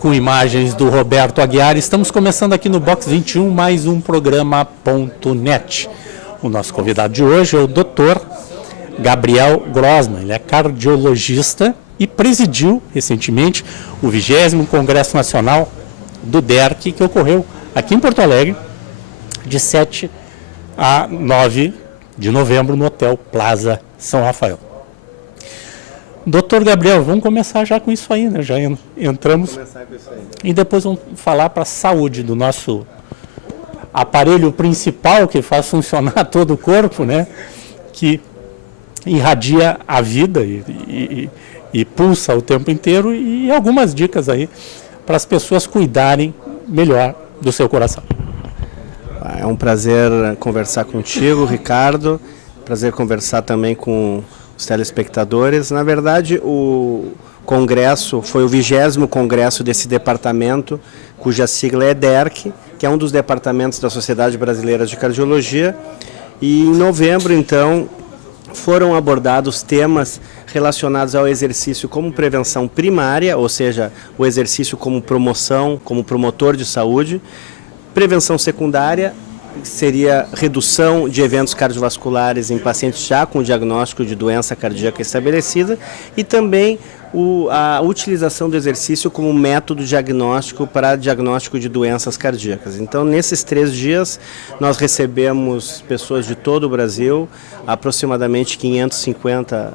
com imagens do Roberto Aguiar. Estamos começando aqui no Box 21 mais um programa .net. O nosso convidado de hoje é o Dr. Gabriel Grossman. Ele é cardiologista e presidiu recentemente o 20º Congresso Nacional do DERC, que ocorreu aqui em Porto Alegre, de 7 a 9 de novembro, no Hotel Plaza São Rafael. Doutor Gabriel, vamos começar já com isso aí, né? Já entramos. E depois vamos falar para a saúde do nosso aparelho principal que faz funcionar todo o corpo, né? Que irradia a vida e pulsa o tempo inteiro, e algumas dicas aí para as pessoas cuidarem melhor do seu coração. É um prazer conversar contigo, Ricardo. Prazer conversar também com os telespectadores. Na verdade, o congresso foi o 20º congresso desse departamento, cuja sigla é DERC, que é um dos departamentos da Sociedade Brasileira de Cardiologia. E em novembro, então, foram abordados temas relacionados ao exercício como prevenção primária, ou seja, o exercício como promoção, como promotor de saúde. Prevenção secundária seria redução de eventos cardiovasculares em pacientes já com diagnóstico de doença cardíaca estabelecida, e também a utilização do exercício como método diagnóstico para diagnóstico de doenças cardíacas. Então, nesses 3 dias, nós recebemos pessoas de todo o Brasil, aproximadamente 550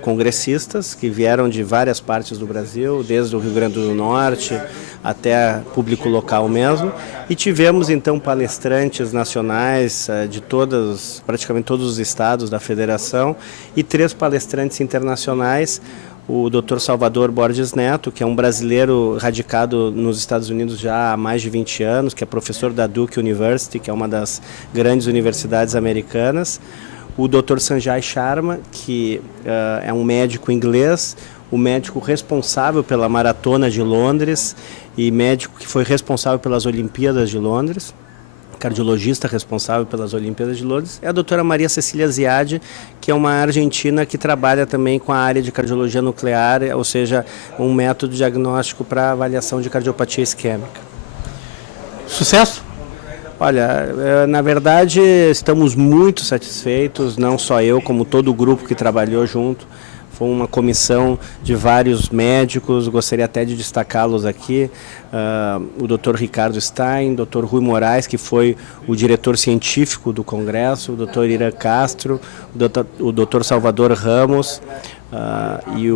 congressistas, que vieram de várias partes do Brasil, desde o Rio Grande do Norte até público local mesmo, e tivemos então palestrantes nacionais de praticamente todos os estados da federação, e 3 palestrantes internacionais. O Dr. Salvador Borges Neto, que é um brasileiro radicado nos Estados Unidos já há mais de 20 anos, que é professor da Duke University, que é uma das grandes universidades americanas. O Dr. Sanjay Sharma, que é um médico inglês, o médico responsável pela Maratona de Londres e médico que foi responsável pelas Olimpíadas de Londres, cardiologista responsável pelas Olimpíadas de Londres, é a doutora Maria Cecília Ziad, que é uma argentina que trabalha também com a área de cardiologia nuclear, ou seja, um método diagnóstico para avaliação de cardiopatia isquêmica. Sucesso? Olha, na verdade, estamos muito satisfeitos, não só eu, como todo o grupo que trabalhou junto. Foi uma comissão de vários médicos, gostaria até de destacá-los aqui, o Dr. Ricardo Stein, o Dr. Rui Moraes, que foi o diretor científico do Congresso, o Dr. Irã Castro, o Dr. Salvador Ramos, e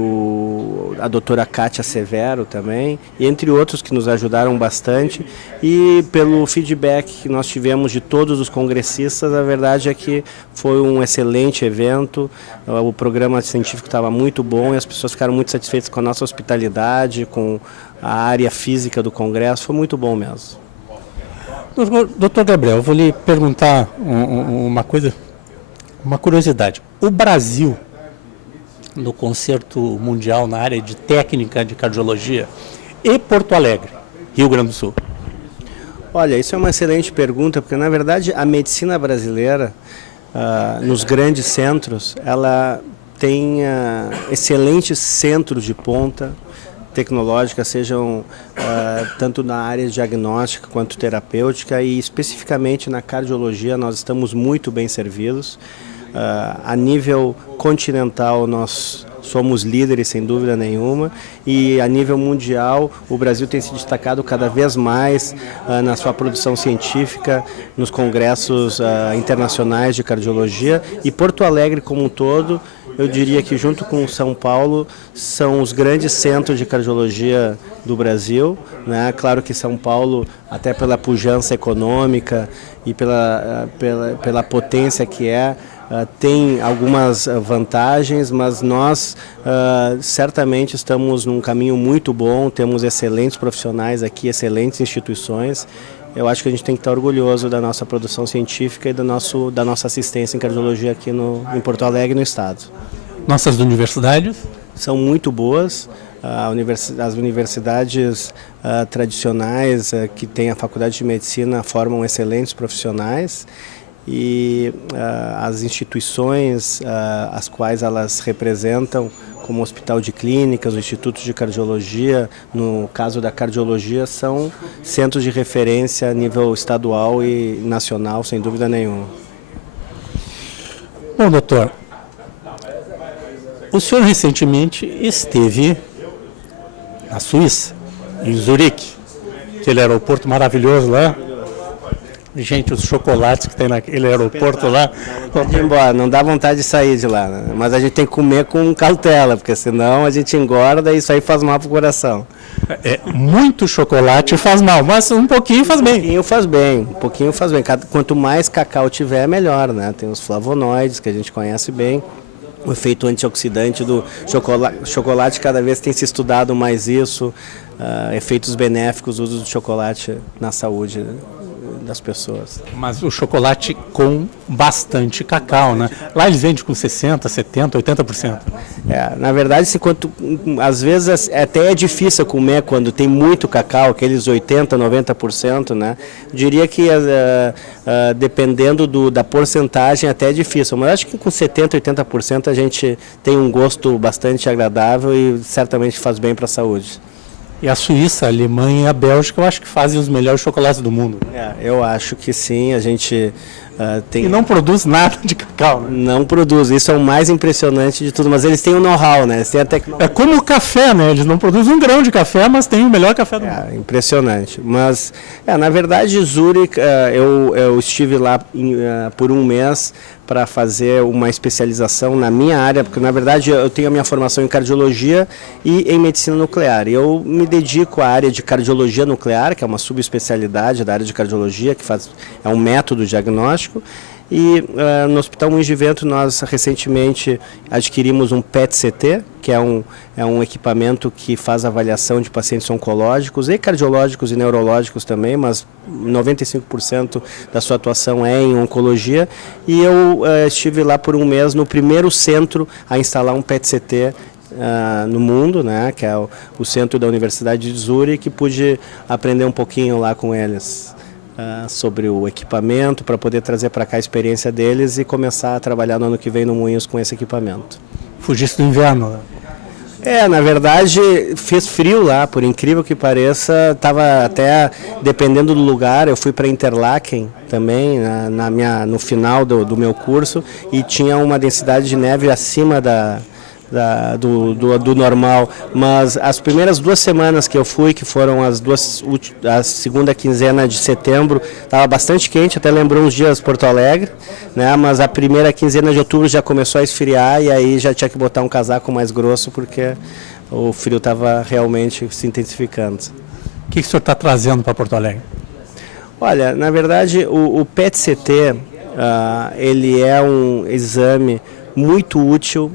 a doutora Kátia Severo também, e entre outros que nos ajudaram bastante. E pelo feedback que nós tivemos de todos os congressistas, a verdade é que foi um excelente evento, o programa científico estava muito bom e as pessoas ficaram muito satisfeitas com a nossa hospitalidade, com a área física do congresso, foi muito bom mesmo. Doutor Gabriel, eu vou lhe perguntar uma coisa, uma curiosidade. O Brasil, no concerto mundial na área de técnica de cardiologia, e Porto Alegre, Rio Grande do Sul? Olha, isso é uma excelente pergunta, porque na verdade a medicina brasileira, nos grandes centros, ela tem excelentes centros de ponta tecnológica, sejam tanto na área diagnóstica quanto terapêutica, e especificamente na cardiologia nós estamos muito bem servidos. A nível continental nós somos líderes sem dúvida nenhuma, e a nível mundial o Brasil tem se destacado cada vez mais na sua produção científica, nos congressos internacionais de cardiologia, e Porto Alegre como um todo, eu diria que junto com São Paulo são os grandes centros de cardiologia do Brasil, né? Claro que São Paulo, até pela pujança econômica e pela potência que tem algumas vantagens, mas nós certamente estamos num caminho muito bom, temos excelentes profissionais aqui, excelentes instituições. Eu acho que a gente tem que estar orgulhoso da nossa produção científica e da nossa assistência em cardiologia aqui em Porto Alegre, no estado. Nossas universidades? São muito boas. As universidades tradicionais que têm a faculdade de medicina formam excelentes profissionais. e as instituições as quais elas representam, como o Hospital de Clínicas, o Instituto de Cardiologia, no caso da cardiologia, são centros de referência a nível estadual e nacional, sem dúvida nenhuma. Bom, doutor, o senhor recentemente esteve na Suíça, em Zurique, aquele aeroporto maravilhoso lá. Gente, os chocolates que tem naquele aeroporto lá. Pode ir embora, não dá vontade de sair de lá, né? Mas a gente tem que comer com cautela, porque senão a gente engorda e isso aí faz mal pro coração. Muito chocolate faz mal, mas um pouquinho faz bem. Um pouquinho faz bem. Quanto mais cacau tiver, melhor, né? Tem os flavonoides, que a gente conhece bem. O efeito antioxidante do chocolate, cada vez tem se estudado mais isso. Efeitos benéficos do uso do chocolate na saúde, né, das pessoas. Mas o chocolate com bastante cacau, né? Lá eles vendem com 60%, 70%, 80%. Na verdade, às vezes até é difícil comer quando tem muito cacau, aqueles 80%, 90%, né? Eu diria que dependendo da porcentagem até é difícil, mas acho que com 70%, 80% a gente tem um gosto bastante agradável e certamente faz bem para a saúde. E a Suíça, a Alemanha e a Bélgica, eu acho que fazem os melhores chocolates do mundo. Eu acho que sim, a gente tem... E não produz nada de cacau, né? Não produz, isso é o mais impressionante de tudo, mas eles têm o know-how, né? Eles têm a tecnologia. É como o café, né? Eles não produzem um grão de café, mas tem o melhor café do mundo. Impressionante, mas na verdade Zurique, eu estive lá por um mês para fazer uma especialização na minha área, porque na verdade eu tenho a minha formação em cardiologia e em medicina nuclear. E eu me dedico à área de cardiologia nuclear, que é uma subespecialidade da área de cardiologia, que é um método diagnóstico. E no Hospital Moinhos de Vento nós recentemente adquirimos um PET-CT, que é um equipamento que faz avaliação de pacientes oncológicos e cardiológicos e neurológicos também, mas 95% da sua atuação é em oncologia. E eu estive lá por um mês no primeiro centro a instalar um PET-CT no mundo, né, que é o centro da Universidade de Zurique, que pude aprender um pouquinho lá com eles. Sobre o equipamento, para poder trazer para cá a experiência deles e começar a trabalhar no ano que vem no Moinhos com esse equipamento. Fugisse do inverno? Na verdade, fez frio lá, por incrível que pareça, estava até, dependendo do lugar, eu fui para Interlaken também, no final do meu curso, e tinha uma densidade de neve acima do normal, mas as primeiras 2 semanas que eu fui, que foram a segunda quinzena de setembro, estava bastante quente, até lembrou uns dias Porto Alegre, né? Mas a primeira quinzena de outubro já começou a esfriar e aí já tinha que botar um casaco mais grosso porque o frio estava realmente se intensificando. O que o senhor está trazendo para Porto Alegre? Olha, na verdade o PET-CT ele é um exame muito útil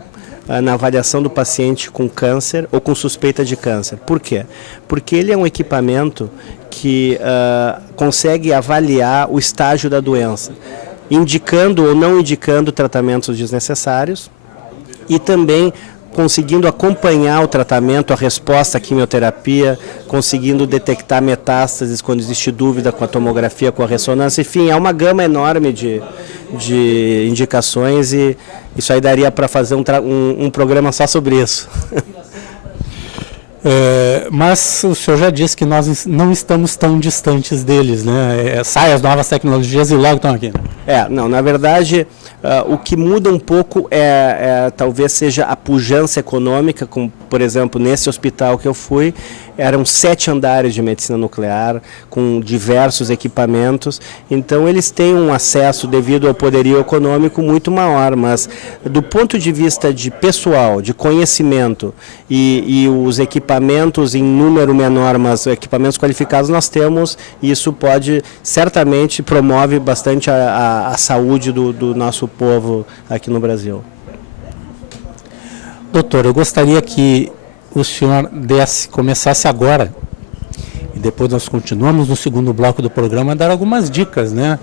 na avaliação do paciente com câncer ou com suspeita de câncer. Por quê? Porque ele é um equipamento que consegue avaliar o estágio da doença, indicando ou não indicando tratamentos desnecessários e também conseguindo acompanhar o tratamento, a resposta à quimioterapia, conseguindo detectar metástases quando existe dúvida com a tomografia, com a ressonância, enfim, é uma gama enorme de indicações e isso aí daria para fazer um programa só sobre isso. Mas o senhor já disse que nós não estamos tão distantes deles, né? Saem as novas tecnologias e logo estão aqui, né? Não, na verdade, o que muda um pouco talvez seja a pujança econômica, como, por exemplo, nesse hospital que eu fui, eram 7 andares de medicina nuclear, com diversos equipamentos, então eles têm um acesso devido ao poderio econômico muito maior, mas do ponto de vista de pessoal, de conhecimento e os equipamentos em número menor, mas equipamentos qualificados nós temos, e isso certamente promove bastante a saúde do nosso povo aqui no Brasil. Doutor, eu gostaria que o senhor começasse agora, e depois nós continuamos no segundo bloco do programa, a dar algumas dicas, né,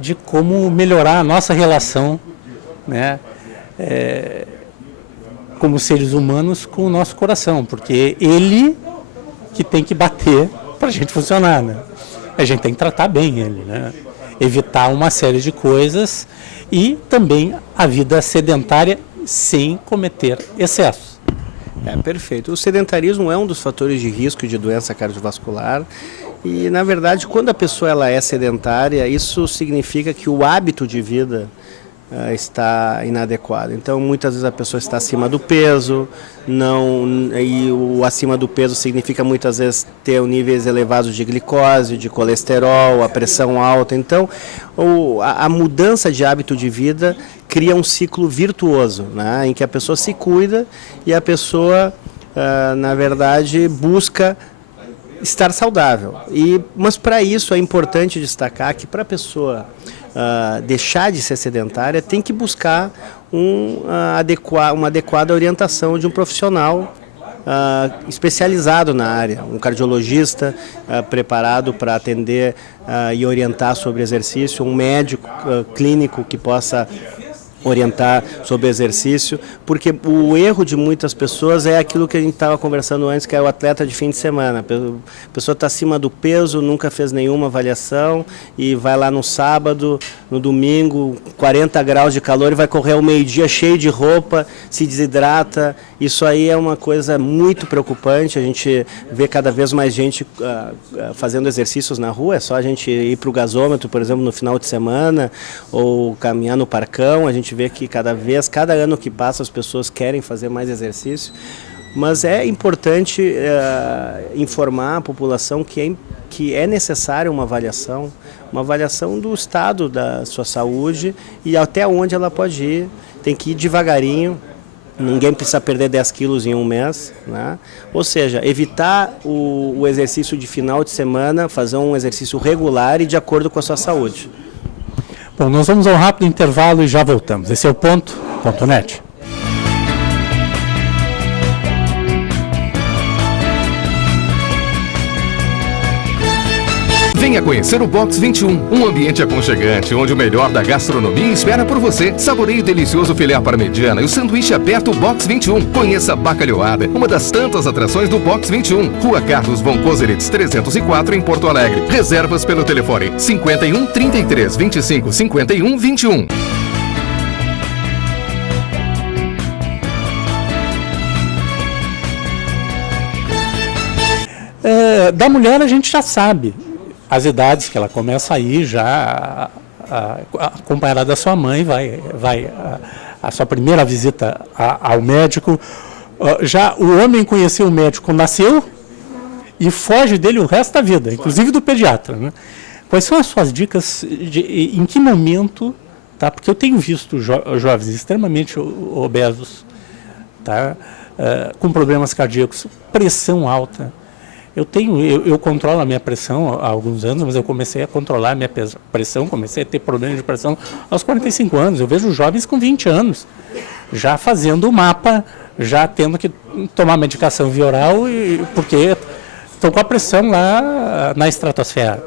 de como melhorar a nossa relação, né, como seres humanos com o nosso coração, porque ele que tem que bater para a gente funcionar, né? A gente tem que tratar bem ele, né? evitar uma série de coisas e também a vida sedentária sem cometer excessos. Perfeito. O sedentarismo é um dos fatores de risco de doença cardiovascular e, na verdade, quando a pessoa ela é sedentária, isso significa que o hábito de vida está inadequado. Então, muitas vezes a pessoa está acima do peso, e o acima do peso significa muitas vezes ter níveis elevados de glicose, de colesterol, a pressão alta. Então, a mudança de hábito de vida cria um ciclo virtuoso, né, em que a pessoa se cuida e a pessoa, na verdade, busca estar saudável. Mas para isso é importante destacar que para a pessoa deixar de ser sedentária, tem que buscar uma adequada orientação de um profissional especializado na área, um cardiologista preparado para atender e orientar sobre exercício, um médico clínico que possa orientar sobre exercício, porque o erro de muitas pessoas é aquilo que a gente estava conversando antes, que é o atleta de fim de semana. A pessoa está acima do peso, nunca fez nenhuma avaliação e vai lá no sábado, no domingo, 40 graus de calor e vai correr ao meio-dia cheio de roupa, se desidrata. Isso aí é uma coisa muito preocupante. A gente vê cada vez mais gente fazendo exercícios na rua. É só a gente ir para o gasômetro, por exemplo, no final de semana, ou caminhar no parcão. A gente vê que cada ano que passa, as pessoas querem fazer mais exercício, mas é importante informar a população que é necessária uma avaliação do estado da sua saúde e até onde ela pode ir. Tem que ir devagarinho, ninguém precisa perder 10 quilos em um mês, né? Ou seja, evitar o exercício de final de semana, fazer um exercício regular e de acordo com a sua saúde. Bom, nós vamos a um rápido intervalo e já voltamos. Esse é o Ponto.net. Venha conhecer o Box 21, um ambiente aconchegante, onde o melhor da gastronomia espera por você. Saboreie o delicioso filé à parmegiana e o sanduíche aberto Box 21. Conheça a Bacalhoada, uma das tantas atrações do Box 21. Rua Carlos von Koselitz 304, em Porto Alegre. Reservas pelo telefone 51 33 25 51 21. Da mulher a gente já sabe as idades que ela começa a ir já acompanhada da sua mãe, vai a sua primeira visita ao médico. Já o homem conheceu o médico quando nasceu e foge dele o resto da vida, inclusive do pediatra, né? Quais são as suas dicas em que momento, tá? Porque eu tenho visto jovens extremamente obesos, tá? Com problemas cardíacos, pressão alta. Eu controlo a minha pressão há alguns anos, mas eu comecei a controlar a minha pressão, comecei a ter problema de pressão aos 45 anos. Eu vejo jovens com 20 anos já fazendo o mapa, já tendo que tomar medicação via oral, porque estão com a pressão lá na estratosfera.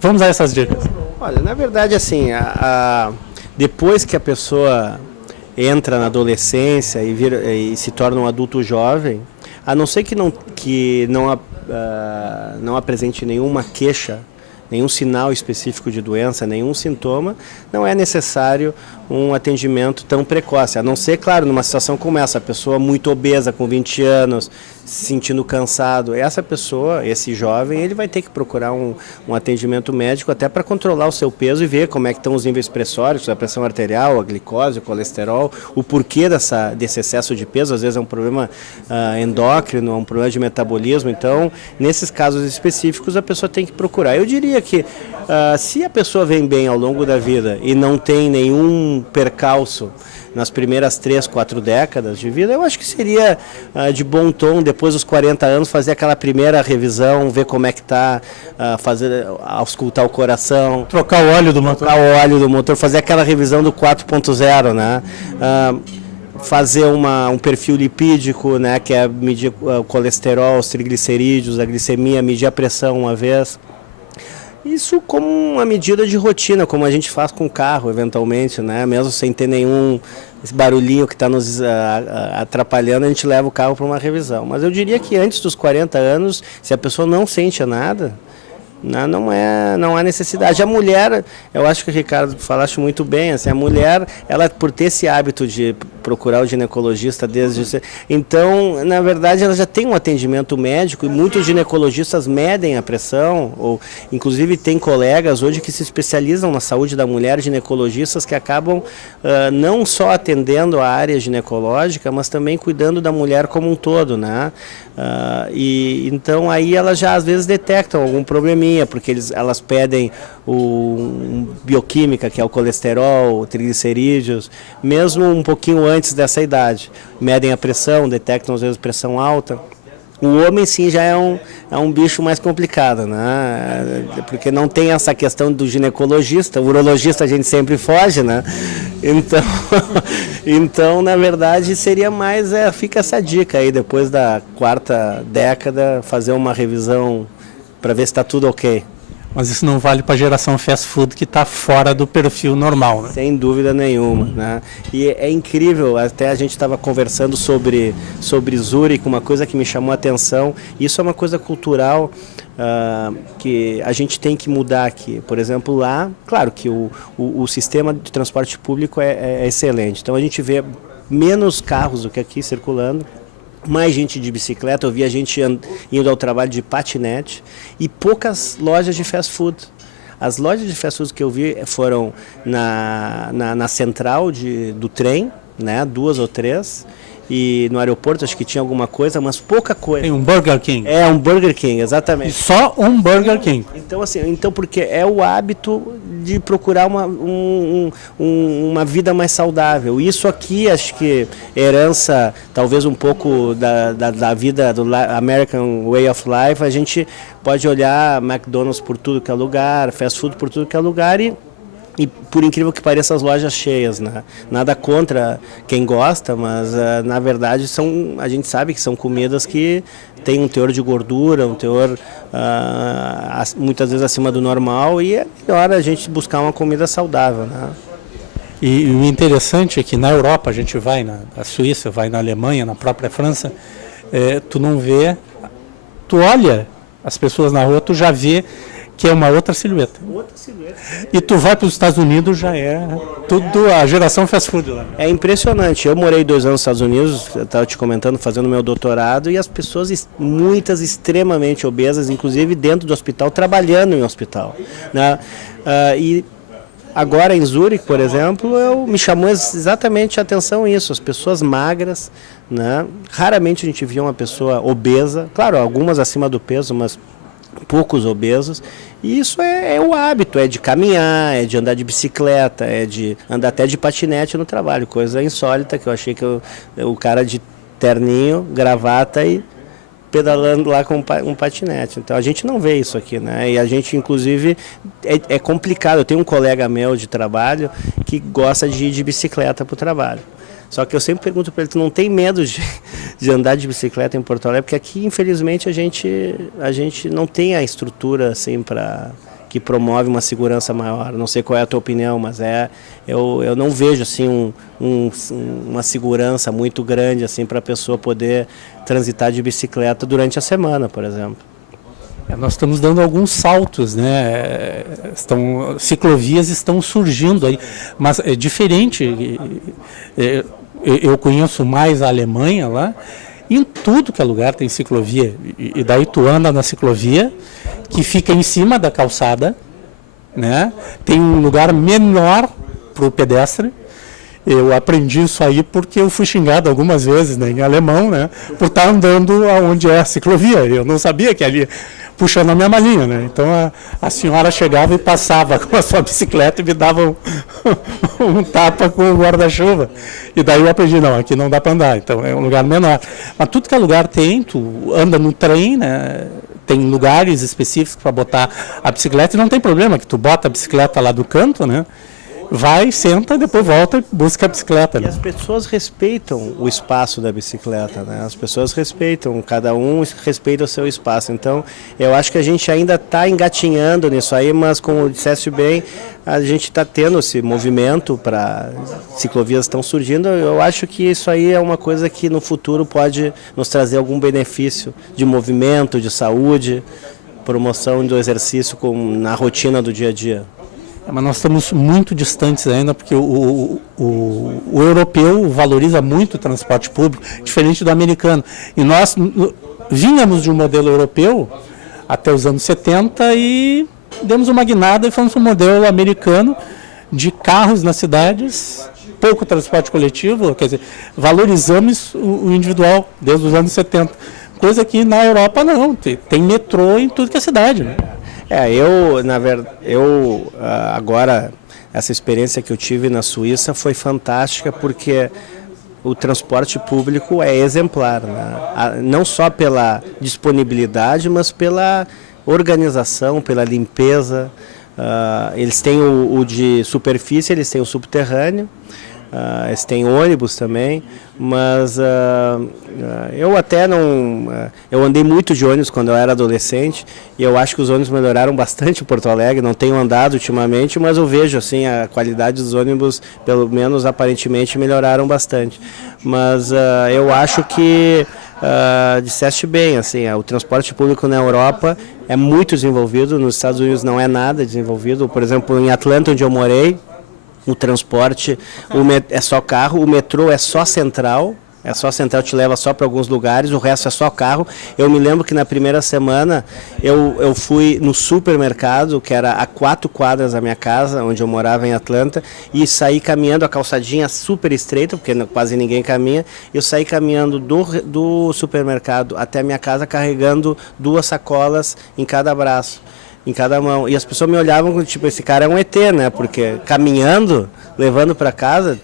Vamos a essas dicas. Olha, na verdade, assim, depois que a pessoa entra na adolescência e se torna um adulto jovem, a não ser que não apresente nenhuma queixa, nenhum sinal específico de doença, nenhum sintoma, não é necessário um atendimento tão precoce. A não ser, claro, numa situação como essa, a pessoa muito obesa, com 20 anos, se sentindo cansado, essa pessoa, esse jovem, ele vai ter que procurar um atendimento médico até para controlar o seu peso e ver como é que estão os níveis pressóricos, a pressão arterial, a glicose, o colesterol, o porquê desse excesso de peso. Às vezes é um problema endócrino, é um problema de metabolismo. Então, nesses casos específicos, a pessoa tem que procurar. Eu diria que se a pessoa vem bem ao longo da vida e não tem nenhum percalço nas primeiras 3, 4 décadas de vida, eu acho que seria de bom tom, depois dos 40 anos, fazer aquela primeira revisão, ver como é que está, auscultar o coração. Trocar o óleo do motor. Fazer aquela revisão do 4.0, né? Fazer um perfil lipídico, né? Que é medir o colesterol, os triglicerídeos, a glicemia, medir a pressão uma vez. Isso como uma medida de rotina, como a gente faz com o carro, eventualmente, né? Mesmo sem ter nenhum barulhinho que está nos atrapalhando, a gente leva o carro para uma revisão. Mas eu diria que antes dos 40 anos, se a pessoa não sente nada, Não há necessidade. A mulher, eu acho que o Ricardo falaste muito bem, assim, a mulher, ela por ter esse hábito de procurar o ginecologista desde... Então, na verdade, ela já tem um atendimento médico e muitos ginecologistas medem a pressão, ou inclusive tem colegas hoje que se especializam na saúde da mulher, ginecologistas que acabam não só atendendo a área ginecológica, mas também cuidando da mulher como um todo, né? E então aí elas já às vezes detectam algum probleminha, porque elas pedem bioquímica, que é o colesterol, o triglicerídeos, mesmo um pouquinho antes dessa idade. Medem a pressão, detectam às vezes pressão alta. O homem sim já é um bicho mais complicado, né? Porque não tem essa questão do ginecologista, o urologista a gente sempre foge, né? Então na verdade seria mais, fica essa dica aí, depois da 4ª década, fazer uma revisão para ver se está tudo ok. Mas isso não vale para a geração fast food que está fora do perfil normal, né? Sem dúvida nenhuma, né? E é incrível, até a gente estava conversando sobre Zurique, uma coisa que me chamou a atenção, isso é uma coisa cultural que a gente tem que mudar aqui. Por exemplo, lá, claro que o sistema de transporte público é excelente, então a gente vê menos carros do que aqui circulando, mais gente de bicicleta, eu via gente indo ao trabalho de patinete e poucas lojas de fast food. As lojas de fast food que eu vi foram na central do trem, né, 2 ou 3, e no aeroporto acho que tinha alguma coisa, mas pouca coisa. Tem um Burger King. É, um Burger King, exatamente. E só um Burger King. Então, assim, porque é o hábito de procurar uma vida mais saudável. Isso aqui, acho que herança talvez um pouco da vida do American Way of Life, a gente pode olhar McDonald's por tudo que é lugar, fast food por tudo que é lugar e por incrível que pareça, as lojas cheias, né? Nada contra quem gosta, mas na verdade a gente sabe que são comidas que têm um teor de gordura, um teor muitas vezes acima do normal, e é melhor a gente buscar uma comida saudável, né? E o interessante é que na Europa, a gente vai na Suíça, vai na Alemanha, na própria França, tu não vê, tu olha as pessoas na rua, tu já vê que é uma outra silhueta. E tu vai para os Estados Unidos, já é tudo a geração fast food lá. É impressionante. Eu morei 2 anos nos Estados Unidos, eu estava te comentando, fazendo meu doutorado, e as pessoas, muitas extremamente obesas, inclusive dentro do hospital, trabalhando em hospital, né? E agora em Zurique, por exemplo, me chamou exatamente a atenção isso, as pessoas magras, né? Raramente a gente via uma pessoa obesa, claro, algumas acima do peso, mas poucos obesos, e isso é o hábito, é de caminhar, é de andar de bicicleta, é de andar até de patinete no trabalho, coisa insólita que eu achei que o cara de terninho, gravata e pedalando lá com um patinete. Então a gente não vê isso aqui, né? E a gente, inclusive, é complicado. Eu tenho um colega meu de trabalho que gosta de ir de bicicleta para o trabalho. Só que eu sempre pergunto para ele, tu não tem medo de andar de bicicleta em Porto Alegre? Porque aqui, infelizmente, a gente não tem a estrutura assim que promove uma segurança maior. Não sei qual é a tua opinião, mas eu não vejo assim uma segurança muito grande assim para a pessoa poder transitar de bicicleta durante a semana, por exemplo. Nós estamos dando alguns saltos, né? Ciclovias estão surgindo aí, mas é diferente. Eu conheço mais a Alemanha lá, em tudo que é lugar tem ciclovia, e daí tu anda na ciclovia, que fica em cima da calçada, né? Tem um lugar menor para o pedestre. Eu aprendi isso aí porque eu fui xingado algumas vezes, né, em alemão, né, por estar andando aonde é a ciclovia. Eu não sabia que ali, puxando a minha malinha, né? Então a senhora chegava e passava com a sua bicicleta e me dava um tapa com o guarda-chuva. E daí eu aprendi, não, aqui não dá para andar, então é um lugar menor. Mas tudo que é lugar tem, tu anda no trem, né? Tem lugares específicos para botar a bicicleta e não tem problema que tu bota a bicicleta lá do canto, né? Vai, senta, depois volta e busca a bicicleta. E as pessoas respeitam o espaço da bicicleta, né? As pessoas respeitam, cada um respeita o seu espaço. Então, eu acho que a gente ainda está engatinhando nisso aí, mas como disseste bem, a gente está tendo esse movimento para ciclovias estão surgindo. Eu acho que isso aí é uma coisa que no futuro pode nos trazer algum benefício de movimento, de saúde. promoção do exercício na rotina do dia a dia. Mas nós estamos muito distantes ainda, porque o europeu valoriza muito o transporte público, diferente do americano. E nós vínhamos de um modelo europeu até os anos 70 e demos uma guinada e fomos para um modelo americano de carros nas cidades, pouco transporte coletivo, quer dizer, valorizamos o individual desde os anos 70. Coisa que na Europa não, tem metrô em tudo que é cidade, né? Agora, essa experiência que eu tive na Suíça foi fantástica porque o transporte público é exemplar, né? Não só pela disponibilidade, mas pela organização, pela limpeza. Eles têm o de superfície, eles têm o subterrâneo, eles têm ônibus também, mas eu até não... eu andei muito de ônibus quando eu era adolescente e eu acho que os ônibus melhoraram bastante em Porto Alegre. Não tenho andado ultimamente, mas eu vejo assim, a qualidade dos ônibus, pelo menos aparentemente, melhoraram bastante. Mas eu acho que disseste bem, assim, o transporte público na Europa é muito desenvolvido, nos Estados Unidos não é nada desenvolvido. Por exemplo, em Atlanta, onde eu morei, o transporte é só carro, o metrô é só central, te leva só para alguns lugares, o resto é só carro. Eu me lembro que na primeira semana eu fui no supermercado, que era a 4 quadras da minha casa, onde eu morava em Atlanta, e saí caminhando, a calçadinha super estreita, porque quase ninguém caminha, eu saí caminhando do supermercado até a minha casa carregando 2 sacolas em cada braço, em cada mão. E as pessoas me olhavam tipo, esse cara é um ET, né? Porque caminhando, levando para casa,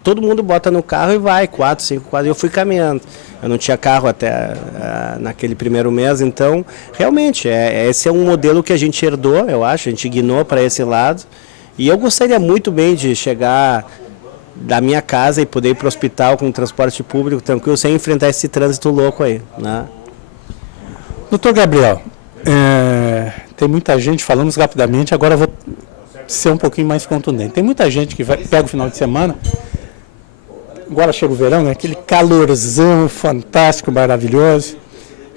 todo mundo bota no carro e vai, 4, 5 quadras. Eu fui caminhando. Eu não tinha carro até naquele primeiro mês, então, realmente, esse é um modelo que a gente herdou, eu acho, a gente guinou para esse lado. E eu gostaria muito bem de chegar da minha casa e poder ir para o hospital com transporte público tranquilo, sem enfrentar esse trânsito louco aí, né? Doutor Gabriel, tem muita gente, falamos rapidamente, agora eu vou ser um pouquinho mais contundente. Tem muita gente que pega o final de semana, agora chega o verão, né? Aquele calorzão fantástico, maravilhoso,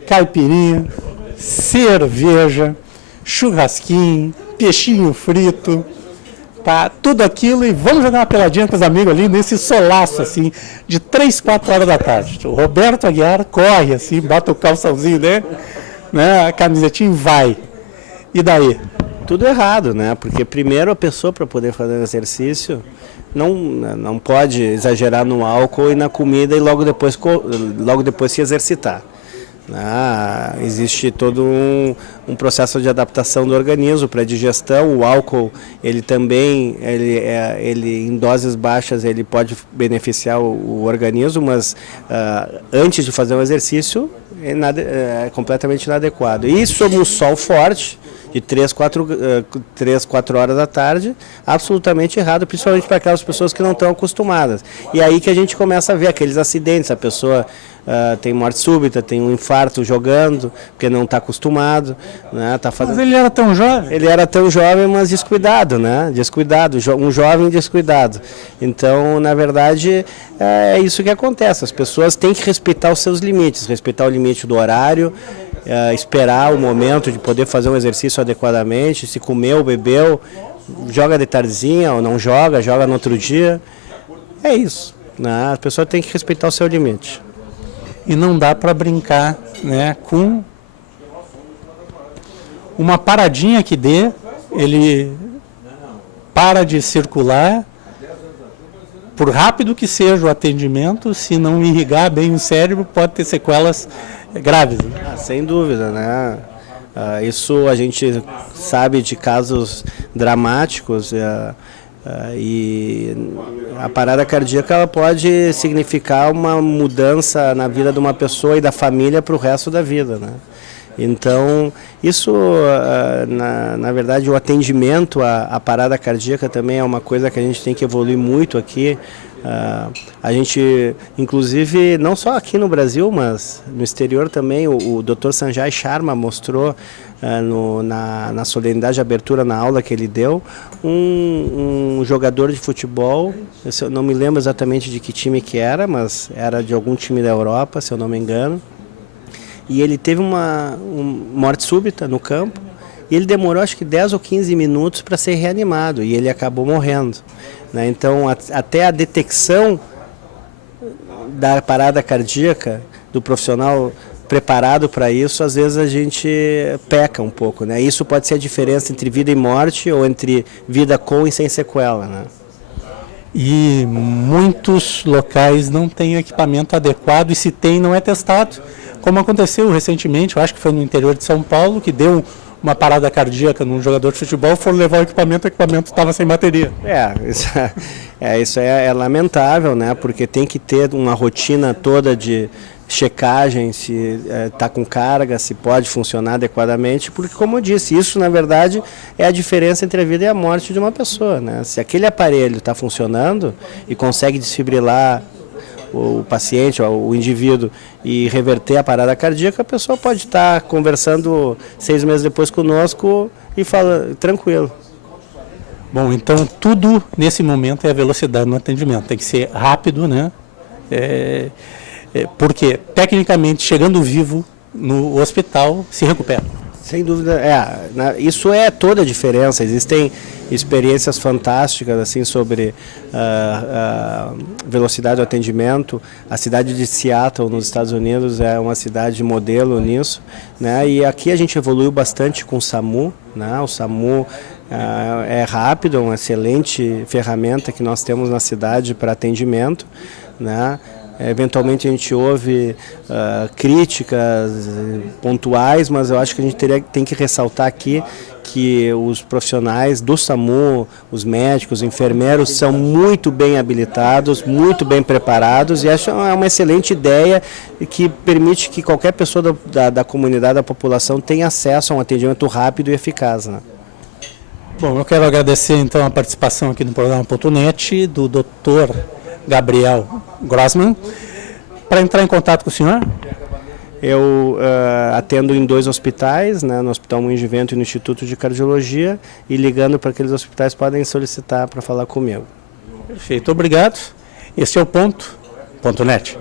caipirinha, cerveja, churrasquinho, peixinho frito, tá? Tudo aquilo e vamos jogar uma peladinha com os amigos ali nesse solaço, assim, de 3, 4 horas da tarde. O Roberto Aguiar corre assim, bota o calçãozinho dele, né? A camisetinha e vai. E daí? Tudo errado, né? Porque primeiro a pessoa, para poder fazer um exercício, não pode exagerar no álcool e na comida e logo depois se exercitar. Existe todo um processo de adaptação do organismo para a digestão. O álcool, ele também, ele em doses baixas, ele pode beneficiar o organismo, mas antes de fazer um exercício é completamente inadequado. E sob o sol forte, de 3, 4 horas da tarde, absolutamente errado, principalmente para aquelas pessoas que não estão acostumadas. E aí que a gente começa a ver aqueles acidentes, a pessoa tem morte súbita, tem um infarto jogando, porque não está acostumado, né? Mas ele era tão jovem? Ele era tão jovem, mas descuidado, né? Descuidado, um jovem descuidado. Então, na verdade, é isso que acontece. As pessoas têm que respeitar os seus limites, respeitar o limite do horário, esperar o momento de poder fazer um exercício adequadamente, se comeu, bebeu, joga de tardezinha ou não joga, joga no outro dia. É isso, né? A pessoa tem que respeitar o seu limite. E não dá para brincar, né, com uma paradinha que dê, ele para de circular, por rápido que seja o atendimento, se não irrigar bem o cérebro, pode ter sequelas graves. Sem dúvida, né? Isso a gente sabe de casos dramáticos, e a parada cardíaca ela pode significar uma mudança na vida de uma pessoa e da família para o resto da vida, né? Então, isso, na verdade, o atendimento à parada cardíaca também é uma coisa que a gente tem que evoluir muito aqui. A gente, inclusive, não só aqui no Brasil, mas no exterior também, o Dr. Sanjay Sharma mostrou na solenidade de abertura, na aula que ele deu, um jogador de futebol, eu não me lembro exatamente de que time que era, mas era de algum time da Europa, se eu não me engano. e ele teve uma morte súbita no campo, e ele demorou acho que 10 ou 15 minutos para ser reanimado, e ele acabou morrendo, né? Então, até a detecção da parada cardíaca, do profissional preparado para isso, às vezes a gente peca um pouco, né? Isso pode ser a diferença entre vida e morte, ou entre vida com e sem sequela, né? E muitos locais não têm equipamento adequado, e se tem, não é testado. Como aconteceu recentemente, eu acho que foi no interior de São Paulo, que deu uma parada cardíaca num jogador de futebol, foram levar o equipamento estava sem bateria. Isso é lamentável, né? Porque tem que ter uma rotina toda de checagem, se está com carga, se pode funcionar adequadamente, porque, como eu disse, isso na verdade é a diferença entre a vida e a morte de uma pessoa, né? Se aquele aparelho está funcionando e consegue desfibrilar o paciente, o indivíduo, e reverter a parada cardíaca, a pessoa pode estar conversando 6 meses depois conosco e fala tranquilo. Bom, então tudo nesse momento é a velocidade no atendimento, tem que ser rápido, né? Porque, tecnicamente, chegando vivo no hospital, se recupera. Sem dúvida, isso é toda a diferença. Existem experiências fantásticas assim sobre a velocidade do atendimento. A cidade de Seattle, nos Estados Unidos, é uma cidade modelo nisso, né? E aqui a gente evoluiu bastante com o SAMU, né? O SAMU é rápido, é uma excelente ferramenta que nós temos na cidade para atendimento, né? Eventualmente a gente ouve críticas pontuais, mas eu acho que a gente tem que ressaltar aqui que os profissionais do SAMU, os médicos, os enfermeiros, são muito bem habilitados, muito bem preparados, e acho uma excelente ideia que permite que qualquer pessoa da comunidade, da população, tenha acesso a um atendimento rápido e eficaz, né? Bom, eu quero agradecer então a participação aqui no programa .net do Dr. Gabriel Grossman. Para entrar em contato com o senhor? Eu atendo em 2 hospitais, né, no Hospital Moinhos de Vento e no Instituto de Cardiologia, e ligando para aqueles hospitais podem solicitar para falar comigo. Perfeito, obrigado. Esse é o .net.